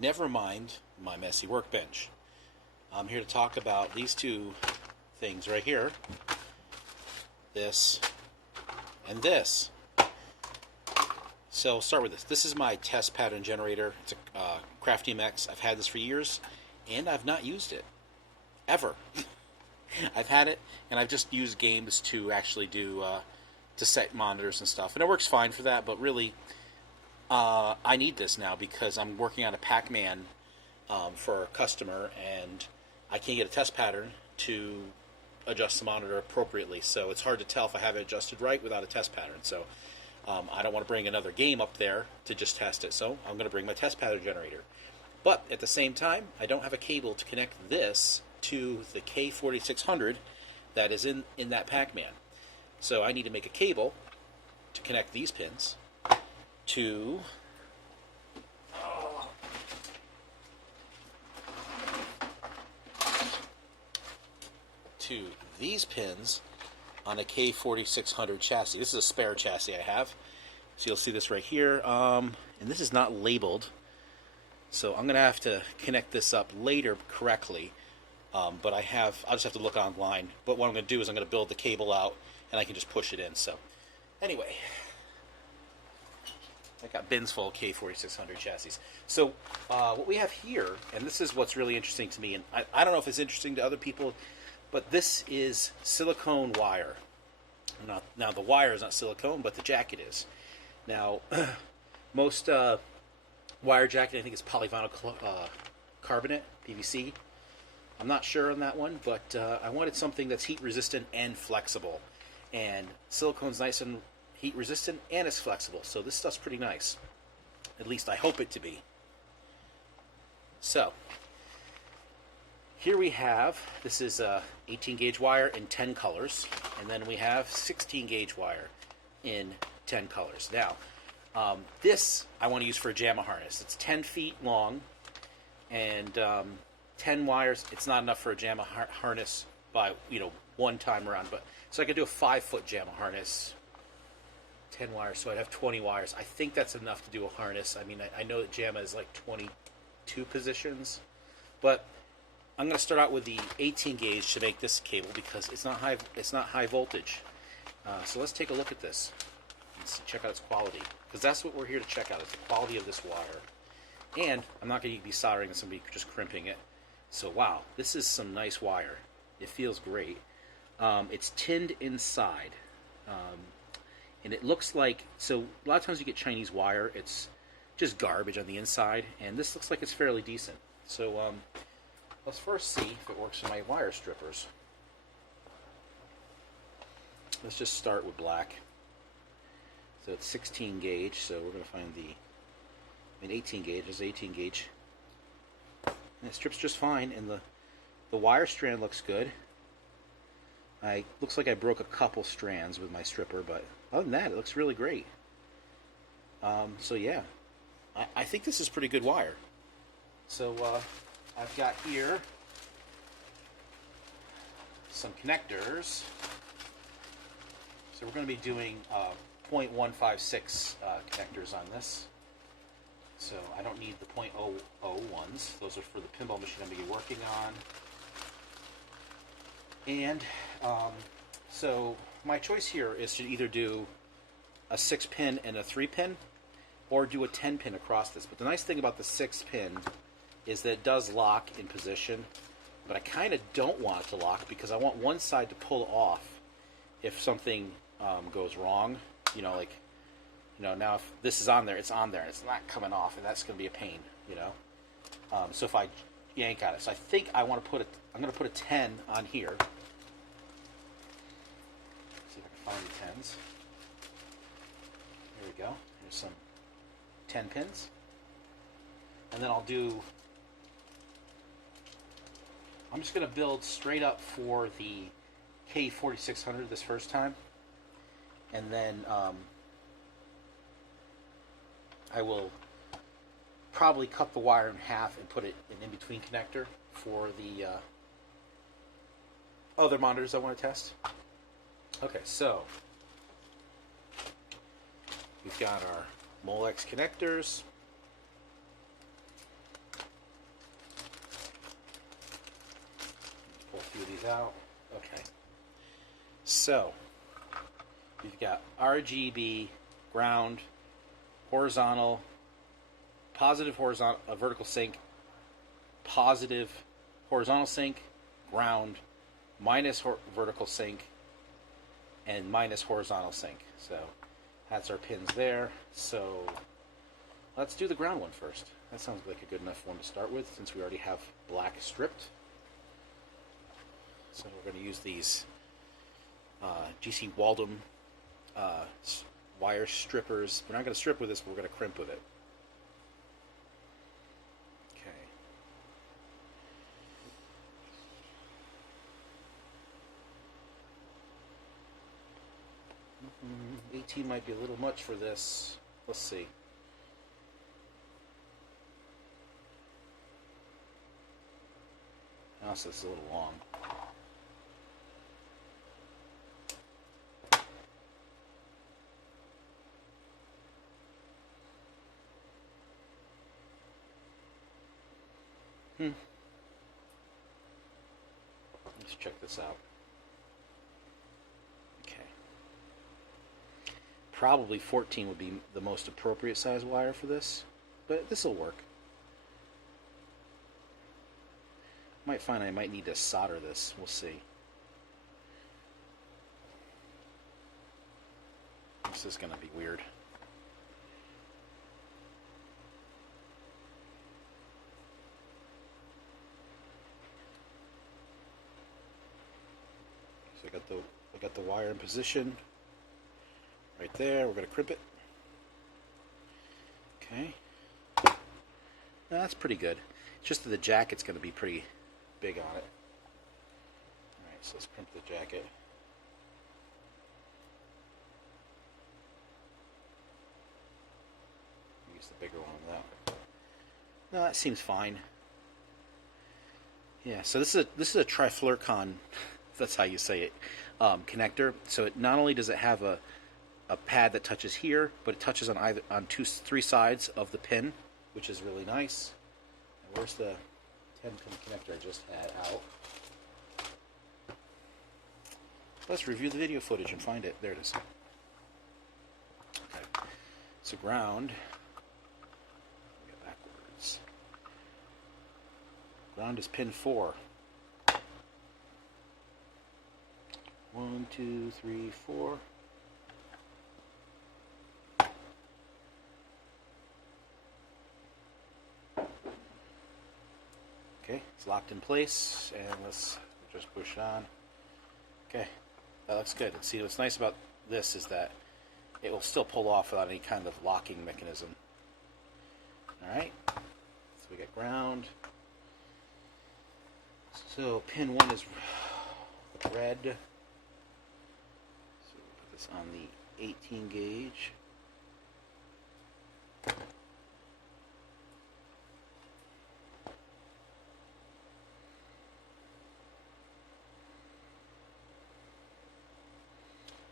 Never mind my messy workbench. I'm here to talk about these two things right here. This and this. So I'll start with this. This is my test pattern generator. It's a CraftMX. I've had this for years, and I've not used it. Ever. I've had it, and I've just used games to actually do, to set monitors and stuff. And it works fine for that, but really, I need this now because I'm working on a Pac-Man for a customer, and I can't get a test pattern to adjust the monitor appropriately. So it's hard to tell if I have it adjusted right without a test pattern. So I don't want to bring another game up there to just test it. So I'm going to bring my test pattern generator. But at the same time, I don't have a cable to connect this to the K4600 that is in that Pac-Man. So I need to make a cable to connect these pins to these pins on a K4600 chassis. This is a spare chassis I have. So you'll see this right here. And this is not labeled. So I'm going to have to connect this up later correctly. But I'll just have to look online. But what I'm going to do is I'm going to build the cable out and I can just push it in. So anyway, I got bins full of K4600 chassis. So what we have here, and this is what's really interesting to me, and I don't know if it's interesting to other people, but this is silicone wire. Now the wire is not silicone, but the jacket is. Now, most wire jacket I think is polyvinyl carbonate, PVC. I'm not sure on that one, but I wanted something that's heat resistant and flexible. And silicone's nice and heat resistant and it's flexible, so this stuff's pretty nice. At least I hope it to be. So here we have, this is 18 gauge wire in 10 colors, and then we have 16 gauge wire in 10 colors. Now, this I want to use for a JAMA harness. It's 10 feet long, and 10 wires. It's not enough for a JAMA harness by, one time around, but so I could do a 5-foot JAMA harness, 10 wires, so I'd have 20 wires. I think that's enough to do a harness. I mean, I know that JAMA is like 22 positions, but I'm going to start out with the 18 gauge to make this cable because it's not high voltage. So let's take a look at this. Let's check out its quality, because that's what we're here to check out, is the quality of this wire. And I'm not going to be soldering this, I'm going to be just crimping it. So wow, this is some nice wire. It feels great. It's tinned inside. And it looks like, so a lot of times you get Chinese wire, it's just garbage on the inside, and this looks like it's fairly decent. So let's first see if it works with my wire strippers. Let's just start with black. So it's 16 gauge, so we're going to find 18 gauge, is 18 gauge. And it strips just fine, and the wire strand looks good. Looks like I broke a couple strands with my stripper, but other than that, it looks really great. So yeah, I think this is pretty good wire. So I've got here some connectors. So we're going to be doing 0.156 connectors on this. So I don't need the 0.00 ones. Those are for the pinball machine I'm going to be working on. And so my choice here is to either do a 6-pin and a 3-pin, or do a 10-pin across this. But the nice thing about the 6-pin is that it does lock in position, but I kind of don't want it to lock because I want one side to pull off if something goes wrong. Now if this is on there, it's on there, and it's not coming off, and that's going to be a pain, So if I yank on it, so I think I'm going to put a 10 on here. See if I can find the 10s. There we go. There's some 10 pins. And then I'm just going to build straight up for the K4600 this first time. And then I will probably cut the wire in half and put it in between connector for the other monitors I want to test. Okay, so we've got our Molex connectors. these out. Okay. So, we've got RGB, ground, horizontal, positive horizontal, vertical sync, positive horizontal sync, ground, minus vertical sync, and minus horizontal sync. So that's our pins there. So let's do the ground one first. That sounds like a good enough one to start with since we already have black stripped. So we're going to use these GC Waldom wire strippers. We're not going to strip with this, but we're going to crimp with it. Okay. 18 might be a little much for this. Let's see. Also, it's a little long. Let's check this out. Okay. Probably 14 would be the most appropriate size wire for this, but this will work. Might find I might need to solder this. We'll see. This is going to be weird. So I got the wire in position right there. We're going to crimp it. Okay. Now, that's pretty good. It's just that the jacket's going to be pretty big on it. Alright, so let's crimp the jacket. Use the bigger one on that. No, that seems fine. Yeah, so this is a trifluorocon, if that's how you say it, connector. So it not only does it have a pad that touches here, but it touches on three sides of the pin, which is really nice. And where's the 10-pin connector I just had out? Let's review the video footage and find it. There it is. Okay. So ground. Go backwards. Ground is pin 4. 1, 2, 3, 4. Okay, it's locked in place, and let's just push on. Okay, that looks good. And see, what's nice about this is that it will still pull off without any kind of locking mechanism. Alright, so we got ground. So pin 1 is red. So we'll put this on the 18 gauge.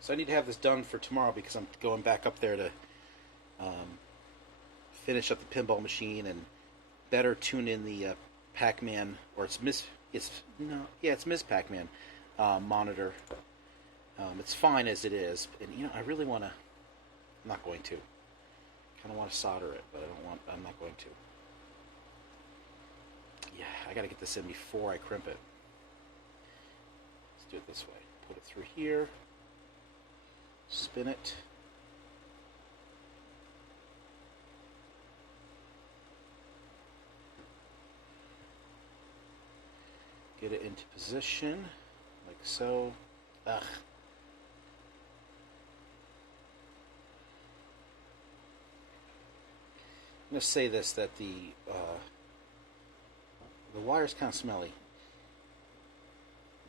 So I need to have this done for tomorrow because I'm going back up there to finish up the pinball machine and better tune in the Pac-Man, or it's Miss Pac-Man monitor. It's fine as it is, and I really want to. I'm not going to. Kind of want to solder it, but I'm not going to. Yeah, I got to get this in before I crimp it. Let's do it this way. Put it through here. Spin it. Get it into position, like so. Ugh. I'm going to say this, that the wire's kind of smelly.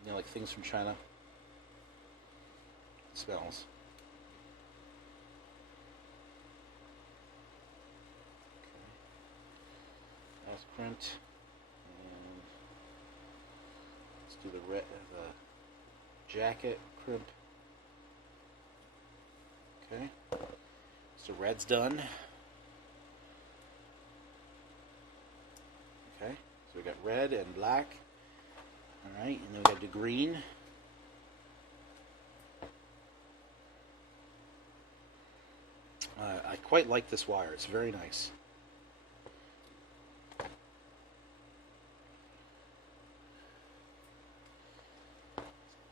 Like things from China. It smells. That's print, and let's do the jacket crimp. Okay, so red's done. Okay, so we got red and black. Alright, and then we got to do green. I quite like this wire. It's very nice.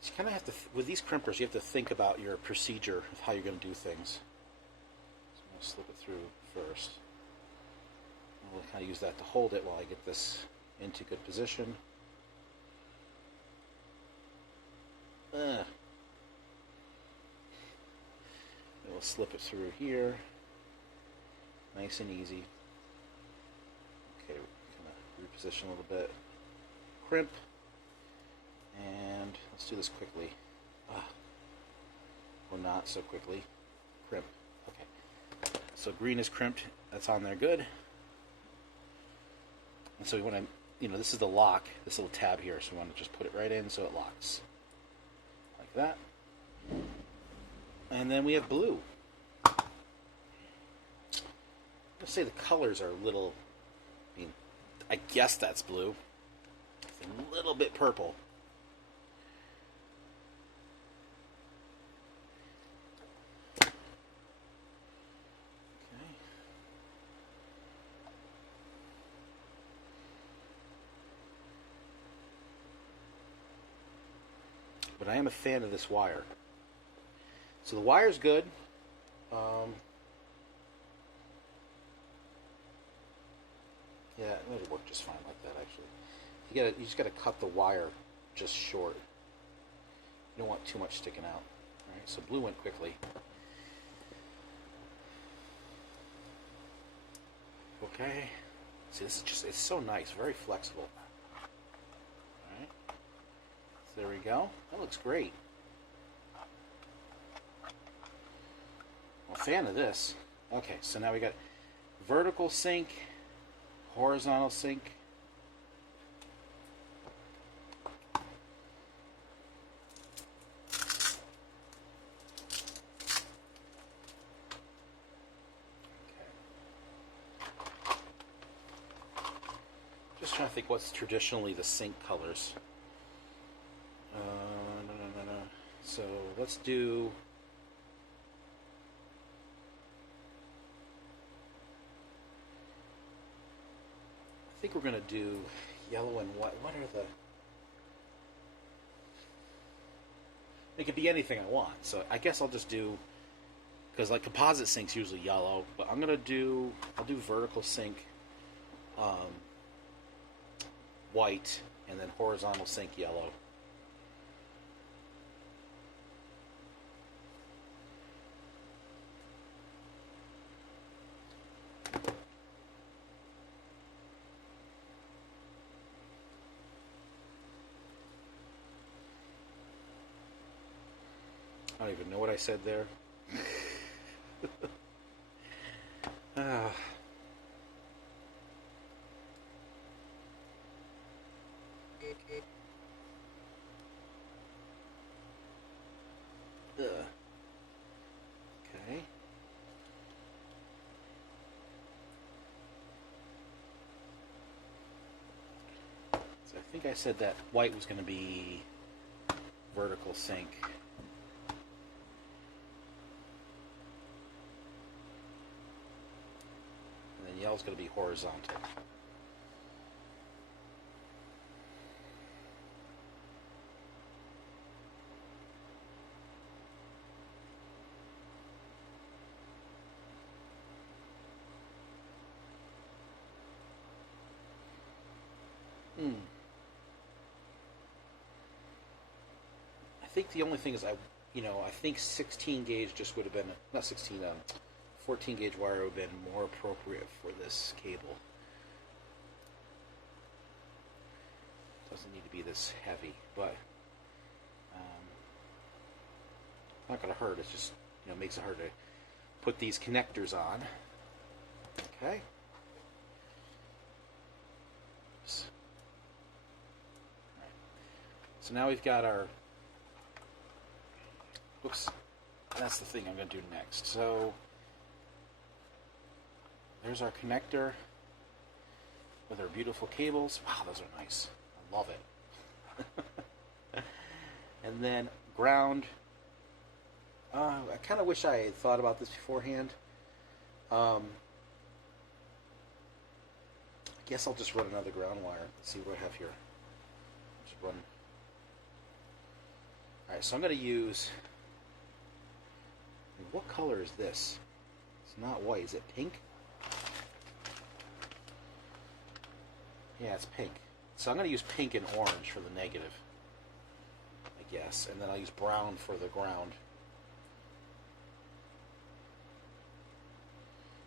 You kind of have to, with these crimpers, you have to think about your procedure of how you're going to do things. So I'm going to slip it through first. And we'll kind of use that to hold it while I get this into good position. And we'll slip it through here. Nice and easy. Okay, kind of reposition a little bit. Crimp. And let's do this quickly. Or not so quickly. Crimp. Okay. So green is crimped. That's on there good. And so we want to, this is the lock, this little tab here. So we want to just put it right in so it locks. Like that. And then we have blue. Let's say the colors are a little, I guess that's blue. It's a little bit purple. Okay. But I am a fan of this wire. So the wire's good. Yeah, it'll work just fine like that, actually. You just gotta cut the wire just short. You don't want too much sticking out. Alright, so blue went quickly. Okay. See, this is just, it's so nice, very flexible. Alright. So there we go. That looks great. I'm a fan of this. Okay, so now we got vertical sync, horizontal sync. Just trying to think what's traditionally the sync colors. No. So let's do. I think we're going to do yellow and white. What are the... It could be anything I want. So I guess I'll just do... Because like composite sync's usually yellow. But I'm going to do... I'll do vertical sync white. And then horizontal sync yellow. I don't even know what I said there. Okay. So I think I said that white was going to be vertical sync. Yellow's going to be horizontal. I think the only thing is I think 16 gauge just would have been, not 16, 14 gauge wire would have been more appropriate for this cable. Doesn't need to be this heavy, but not going to hurt. It's just makes it hard to put these connectors on. Okay. Oops. All right. So now we've got our. Oops. That's the thing I'm going to do next. So. There's our connector with our beautiful cables. Wow, those are nice. I love it. and then ground. I kind of wish I had thought about this beforehand. I guess I'll just run another ground wire. Let's see what I have here. Just run. All right, so I'm going to use. What color is this? It's not white. Is it pink? Yeah, it's pink. So I'm going to use pink and orange for the negative, I guess, and then I'll use brown for the ground.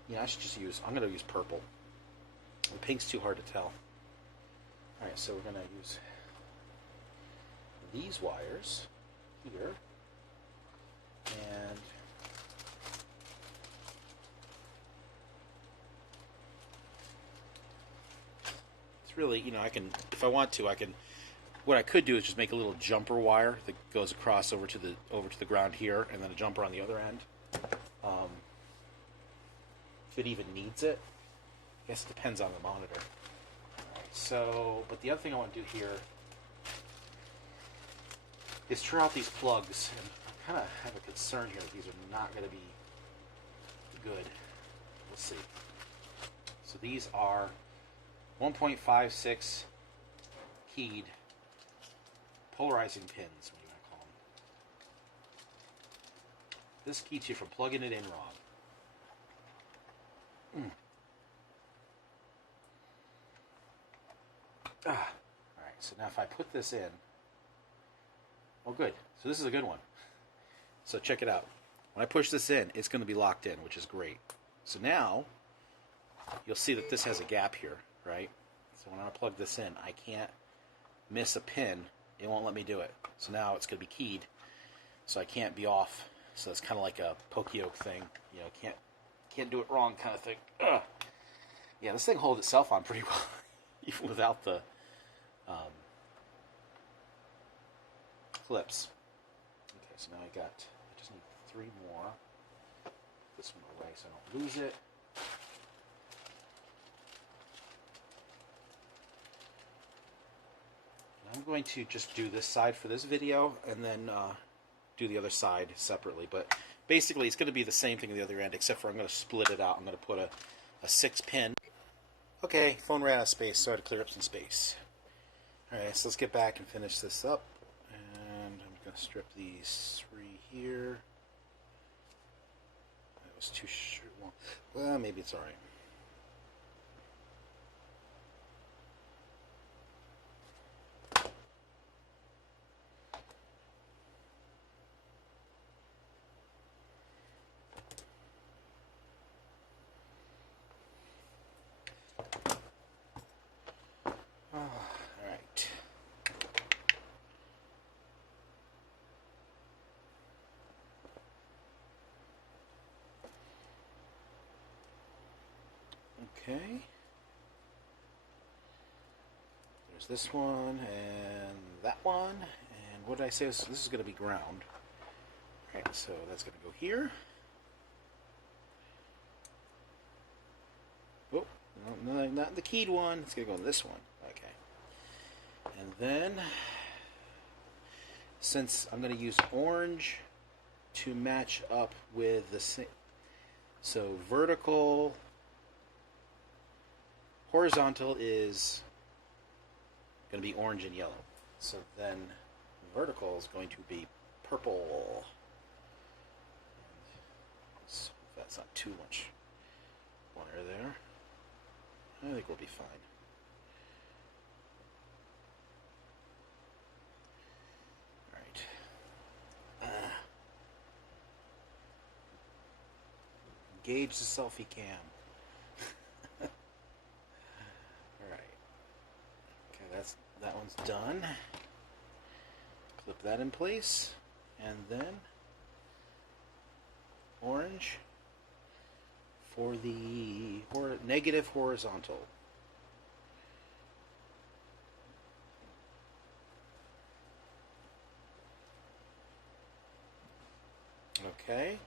Yeah, I should just use. I'm going to use purple. The pink's too hard to tell. All right, so we're going to use these wires here, and it's really, I can, if I want to, I can. What I could do is just make a little jumper wire that goes across over to the ground here, and then a jumper on the other end. If it even needs it. I guess it depends on the monitor. Alright, so, but the other thing I want to do here is try out these plugs. And I kind of have a concern here that these are not going to be good. We'll see. So these are 1.56 keyed polarizing pins, what do you want to call them? This keeps you from plugging it in wrong. Alright, so now if I put this in, oh good, so this is a good one. So check it out. When I push this in, it's going to be locked in, which is great. So now, you'll see that this has a gap here, right? So when I plug this in, I can't miss a pin. It won't let me do it. So now it's going to be keyed, so I can't be off. So it's kind of like a poke-yoke thing. Can't do it wrong kind of thing. Ugh. Yeah, this thing holds itself on pretty well, even without the clips. Okay, so now I just need 3 more. This one away so I don't lose it. And I'm going to just do this side for this video, and then do the other side separately. But basically, it's going to be the same thing at the other end, except for I'm going to split it out. I'm going to put a 6-pin. Okay, phone ran out of space, so I had to clear up some space. Alright, so let's get back and finish this up. And I'm going to strip these 3 here. That was too short. Well, maybe it's alright. Okay. There's this one and that one. And what did I say? This is going to be ground. Alright, so that's going to go here. Oh, no, not the keyed one. It's going to go in this one. Okay. And then, since I'm going to use orange to match up with the same. So vertical. Horizontal is going to be orange and yellow. So then vertical is going to be purple. So that's not too much wire there. I think we'll be fine. Alright. Engage the selfie cam. That one's done. Clip that in place, and then orange for the negative horizontal. Okay.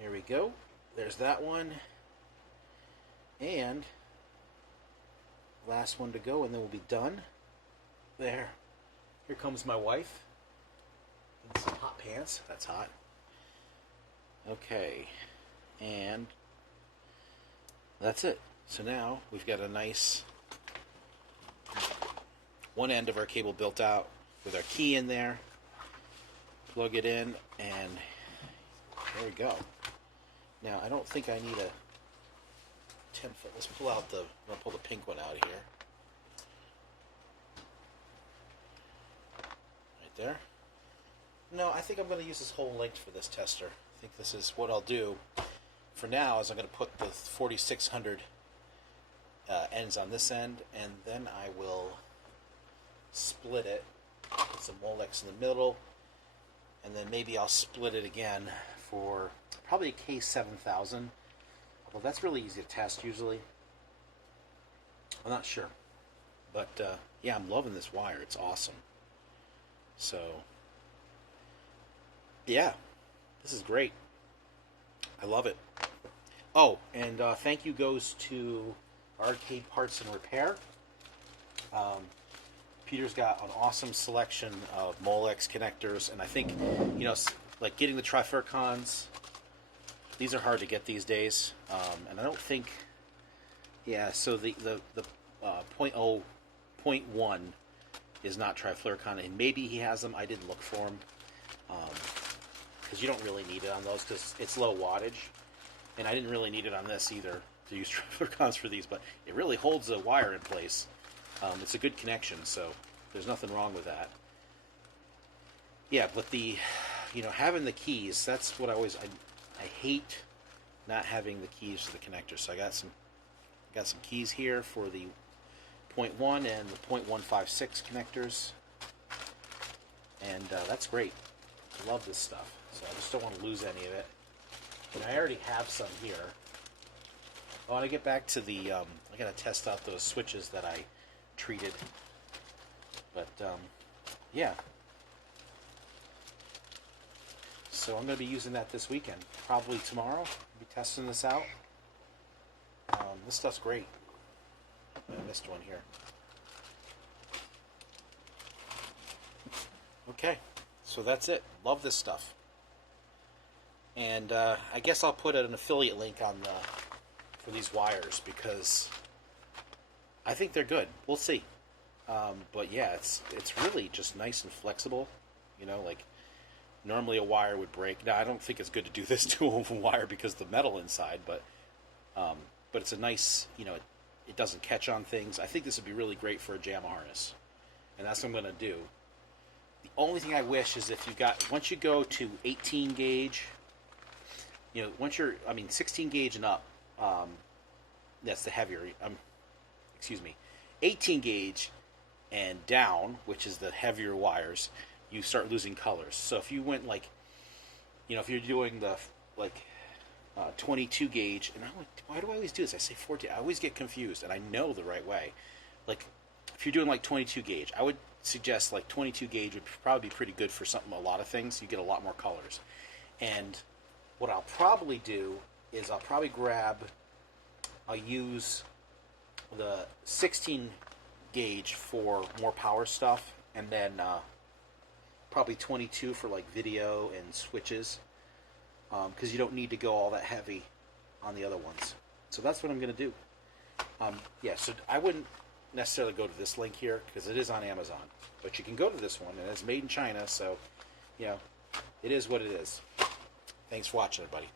Here we go. There's that one. And last one to go, and then we'll be done. There. Here comes my wife in some hot pants. That's hot. Okay, and that's it. So now we've got a nice one end of our cable built out with our key in there. Plug it in, and there we go. Now I don't think I need a 10-foot. Let's pull out the. I'll pull the pink one out of here. Right there. No, I think I'm going to use this whole length for this tester. I think this is what I'll do for now. Is I'm going to put the 4600 ends on this end, and then I will split it. Put some Molex in the middle, and then maybe I'll split it again for probably a K7000. Well, that's really easy to test usually. I'm not sure. But yeah, I'm loving this wire. It's awesome. So, yeah, this is great. I love it. Oh, and thank you goes to Arcade Parts and Repair. Peter's got an awesome selection of Molex connectors, and I think, you know, like getting the trifurcons, these are hard to get these days, and I don't think, yeah, so the .1 is not trifluorocon, and maybe he has them. I didn't look for them, because you don't really need it on those, because it's low wattage, and I didn't really need it on this either, to use trifluorocons for these, but it really holds the wire in place. It's a good connection, so there's nothing wrong with that. Yeah, but the, you know, having the keys, that's what I hate not having the keys to the connectors. So I got some keys here for the 0.1 and the 0.156 connectors, and that's great. I love this stuff, so I just don't want to lose any of it. And I already have some here. I want to get back to the, I got to test out those switches that I treated, but yeah. So I'm going to be using that this weekend. Probably tomorrow. I'll be testing this out. This stuff's great. I missed one here. Okay, so that's it. Love this stuff. And I guess I'll put an affiliate link on for these wires, because I think they're good. We'll see. But yeah, it's really just nice and flexible. You know, like normally a wire would break. Now I don't think it's good to do this to a wire because of the metal inside, but it's a nice, you know, it doesn't catch on things. I think this would be really great for a JAMA harness, and that's what I'm going to do. The only thing I wish is if you once you go to 18 gauge, you know, 16 gauge and up, that's the heavier, 18 gauge and down, which is the heavier wires, you start losing colors. So if you went like, you know, if you're doing the 22 gauge, and why do I always do this? I say 14. I always get confused, and I know the right way. Like if you're doing like 22 gauge, I would suggest like 22 gauge would probably be pretty good for a lot of things. You get a lot more colors. And what I'll probably do is I'll use the 16 gauge for more power stuff, and then probably 22 for like video and switches, because you don't need to go all that heavy on the other ones. So that's what I'm going to do. Yeah, so I wouldn't necessarily go to this link here because it is on Amazon, but you can go to this one, and it's made in China, so you know, it is what it is. Thanks for watching, everybody.